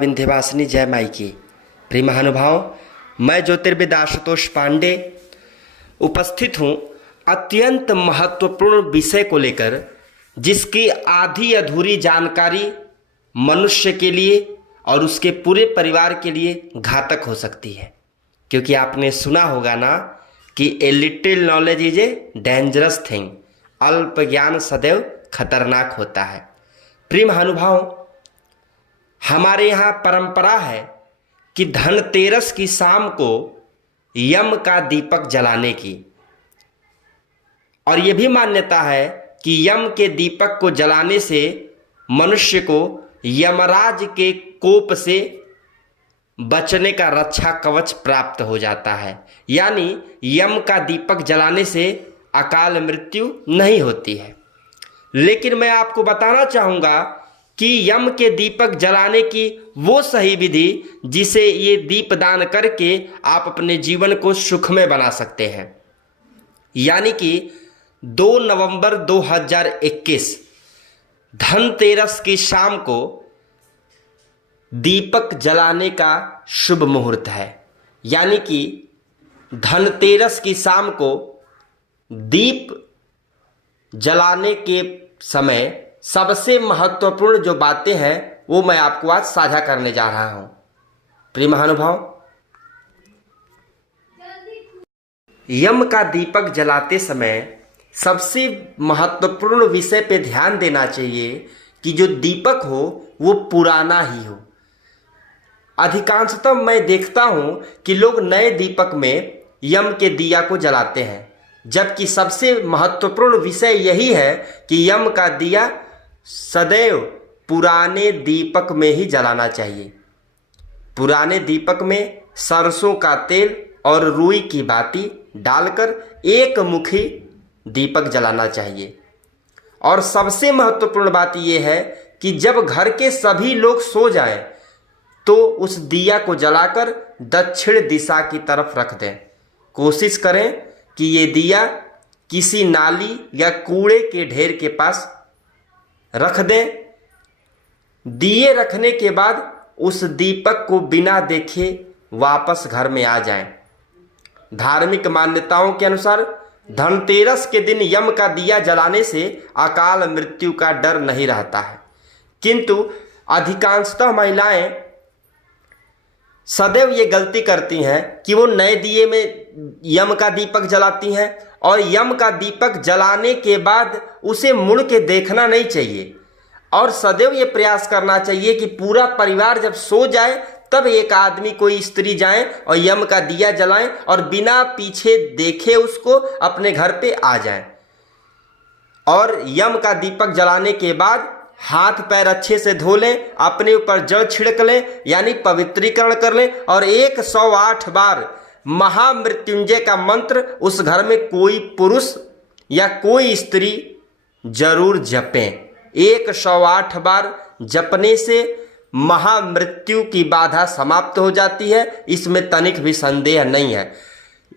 विंध्यवासिनी जय माई की। प्रिय महानुभाव, मैं ज्योतिर्विद आशुतोष पांडे उपस्थित हूँ अत्यंत महत्वपूर्ण विषय को लेकर, जिसकी आधी अधूरी जानकारी मनुष्य के लिए और उसके पूरे परिवार के लिए घातक हो सकती है। क्योंकि आपने सुना होगा ना कि a little knowledge is a dangerous thing, अल्प ज्ञान सदैव खतरनाक होता है। प्रिय महानुभाव, हमारे यहाँ परंपरा है कि धनतेरस की शाम को यम का दीपक जलाने की, और यह भी मान्यता है कि यम के दीपक को जलाने से मनुष्य को यमराज के कोप से बचने का रक्षा कवच प्राप्त हो जाता है। यानी यम का दीपक जलाने से अकाल मृत्यु नहीं होती है। लेकिन मैं आपको बताना चाहूँगा कि यम के दीपक जलाने की वो सही विधि जिसे ये दीपदान करके आप अपने जीवन को सुखमय बना सकते हैं। यानी कि 2 नवंबर 2021 धनतेरस की शाम को दीपक जलाने का शुभ मुहूर्त है। यानी कि धनतेरस की शाम को दीप जलाने के समय सबसे महत्वपूर्ण जो बातें हैं वो मैं आपको आज साझा करने जा रहा हूं। प्रिय महानुभाव, यम का दीपक जलाते समय सबसे महत्वपूर्ण विषय पे ध्यान देना चाहिए कि जो दीपक हो वो पुराना ही हो। अधिकांशतः मैं देखता हूं कि लोग नए दीपक में यम के दिया को जलाते हैं, जबकि सबसे महत्वपूर्ण विषय यही है कि यम का दिया सदैव पुराने दीपक में ही जलाना चाहिए। पुराने दीपक में सरसों का तेल और रुई की बाती डालकर एक मुखी दीपक जलाना चाहिए। और सबसे महत्वपूर्ण बात यह है कि जब घर के सभी लोग सो जाएं तो उस दिया को जलाकर दक्षिण दिशा की तरफ रख दें। कोशिश करें कि ये दिया किसी नाली या कूड़े के ढेर के पास रख दें। दिए रखने के बाद उस दीपक को बिना देखे वापस घर में आ जाएं। धार्मिक मान्यताओं के अनुसार धनतेरस के दिन यम का दिया जलाने से अकाल मृत्यु का डर नहीं रहता है, किंतु अधिकांशतः महिलाएं सदैव ये गलती करती हैं कि वो नए दिए में यम का दीपक जलाती हैं, और यम का दीपक जलाने के बाद उसे मुड़ के देखना नहीं चाहिए। और सदैव ये प्रयास करना चाहिए कि पूरा परिवार जब सो जाए तब एक आदमी, कोई स्त्री जाए और यम का दिया जलाएं और बिना पीछे देखे उसको अपने घर पे आ जाएं। और यम का दीपक जलाने के बाद हाथ पैर अच्छे से धो लें, अपने ऊपर जल छिड़क लें, यानी पवित्रीकरण कर लें, और 108 बार महामृत्युंजय का मंत्र उस घर में कोई पुरुष या कोई स्त्री जरूर जपें। 108 बार जपने से महामृत्यु की बाधा समाप्त हो जाती है, इसमें तनिक भी संदेह नहीं है।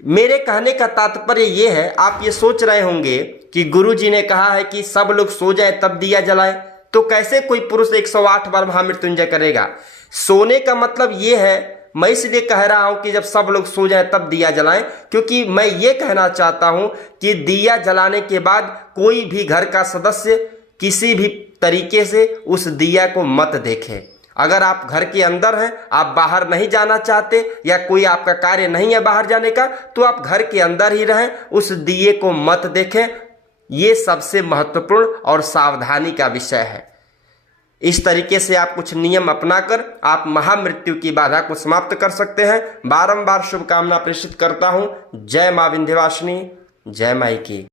मेरे कहने का तात्पर्य यह है, आप ये सोच रहे होंगे कि गुरुजी ने कहा है कि सब लोग सो जाए तब दिया जलाए, तो कैसे कोई पुरुष 108 बार महामृत्युंजय करेगा? सोने का मतलब ये है, मैं इसलिए कह रहा हूं कि जब सब लोग सो जाएं तब दिया जलाएं, क्योंकि मैं ये कहना चाहता हूं कि दिया जलाने के बाद कोई भी घर का सदस्य किसी भी तरीके से उस दिया को मत देखे। अगर आप घर के अंदर हैं, आप बाहर नहीं जाना चाहते या कोई आपका कार्य नहीं है बाहर जाने का, तो आप घर के अंदर ही रहें, उस दिए को मत देखें। ये सबसे महत्वपूर्ण और सावधानी का विषय है। इस तरीके से आप कुछ नियम अपनाकर आप महामृत्यु की बाधा को समाप्त कर सकते हैं। बारंबार शुभकामना प्रेषित करता हूं। जय मां विंध्यवासिनी, जय माई की।